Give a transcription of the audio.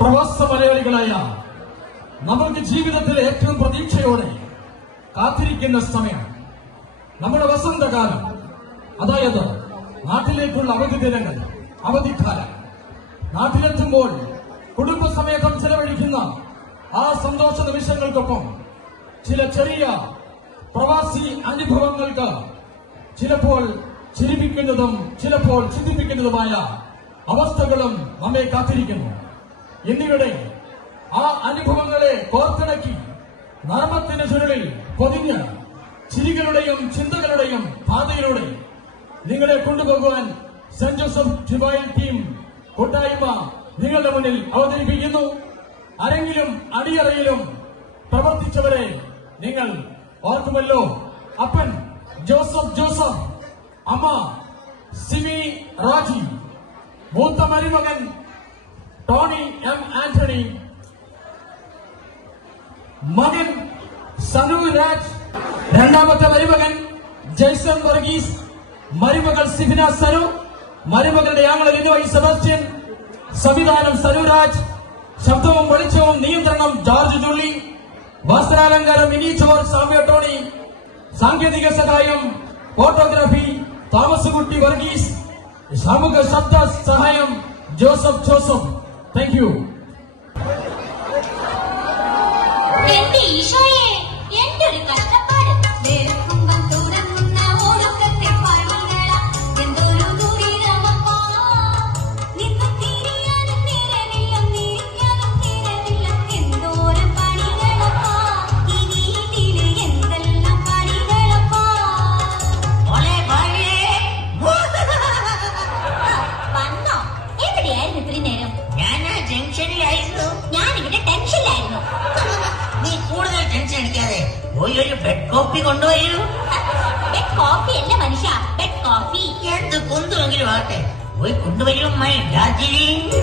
പ്രവാസ മലയാളികളായ നമുക്ക് ജീവിതത്തിലെ ഏറ്റവും പ്രതീക്ഷയോടെ കാത്തിരിക്കുന്ന സമയം നമ്മുടെ വസന്തകാലം, അതായത് നാട്ടിലേക്കുള്ള അവധി ദിനങ്ങൾ, അവധിക്കാലം. നാട്ടിലെത്തുമ്പോൾ കുടുംബസമേതം ചെലവഴിക്കുന്ന ആ സന്തോഷ നിമിഷങ്ങൾക്കൊപ്പം ചില ചെറിയ പ്രവാസി അനുഭവങ്ങൾക്ക് ചിലപ്പോൾ ചിരിപ്പിക്കുന്നതും ചിലപ്പോൾ ചിന്തിപ്പിക്കുന്നതുമായ അവസ്ഥകളും നമ്മെ കാത്തിരിക്കുന്നു. എന്നിവിടെ ആ അനുഭവങ്ങളെ കോർത്തിണക്കി നർമ്മത്തിന്റെ ചുരുളിൽ പൊതിഞ്ഞ് ചിരികളുടെയും ചിന്തകളുടെയും പാതയിലൂടെ നിങ്ങളെ കൊണ്ടുപോകുവാൻ സെന്റ് ജോസഫ് ഡിവൈൻ ടീം കൂട്ടായ്മ നിങ്ങളുടെ മുന്നിൽ അവതരിപ്പിക്കുന്നു. അരങ്ങിലും അടിയറയിലും പ്രവർത്തിച്ചവരെ നിങ്ങൾ ഓർക്കുമല്ലോ. അപ്പൻ ജോസഫ്, അമ്മ സിമി രാജി, മൂത്ത മരുമകൻ ടോണി എം ആന്റണി, മകൻ സനു രാജ്, രണ്ടാമത്തെ മരുമകൻ ജയ്സൺ വർഗീസ്, മരുമകൾ സിബിന സനു, മരുമകളുടെ ആംഗ്ല ലിനോയ് സെബാസ്റ്റ്യൻ, സംവിധാനം സനുരാജ്, ശബ്ദവും വെളിച്ചവും നിയന്ത്രണം ജോർജ് ജുള്ളി, വസ്ത്രാലങ്കാരം മിനി ജോർജ് സാമ്യ ടോണി, സാങ്കേതിക സഹായം ഫോട്ടോഗ്രാഫി തോമസ് കുട്ടി വർഗീസ്, സാമൂഹിക ശബ്ദ സഹായം ജോസഫ്. Thank you. എന്റെ ഈശോയെ, എന്റെ ഒരു കഷ്ടപ്പാട്. ഒരു ബെഡ് കോഫി കൊണ്ടുവരൂ. ബെഡ് കോഫി അല്ല മനുഷ്യ, ബെഡ് കോഫി. എന്ത് കൊണ്ടുവെങ്കിലും ആട്ടെ, പോയി കൊണ്ടുവരൂ. മൈ ഡാർജിലിംഗ്.